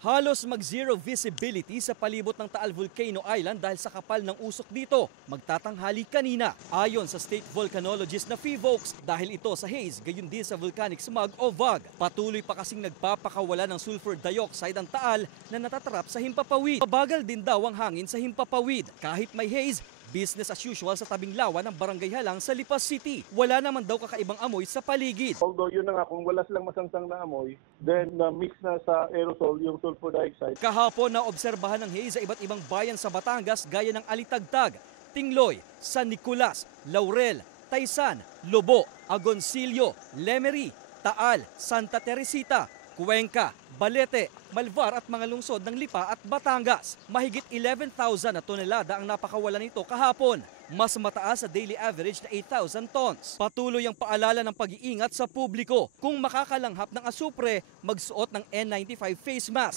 Halos mag-zero visibility sa palibot ng Taal Volcano Island dahil sa kapal ng usok dito. Magtatanghali kanina. Ayon sa state volcanologist na Fivox, dahil ito sa haze, gayon din sa volcanic smog o VOG. Patuloy pa kasing nagpapakawala ng sulfur dioxide ang Taal na natatrap sa himpapawid. Mabagal din daw ang hangin sa himpapawid. Kahit may haze, business as usual sa tabing lawa ng Barangay Halang sa Lipas City. Wala naman daw kakaibang amoy sa paligid. Although yun na nga, kung wala silang masangsang na amoy, then mix na sa aerosol yung sulfur dioxide. Kahapon na obserbahan ng haze sa iba't ibang bayan sa Batangas gaya ng Alitagtag, Tingloy, San Nicolas, Laurel, Taysan, Lobo, Agoncillo, Lemery, Taal, Santa Teresita, Cuenca, Balete, Malvar at mga lungsod ng Lipa at Batangas. Mahigit 11,000 na tonelada ang napakawalan nito kahapon. Mas mataas sa daily average na 8,000 tons. Patuloy ang paalala ng pag-iingat sa publiko. Kung makakalanghap ng asupre, magsuot ng N95 face mask.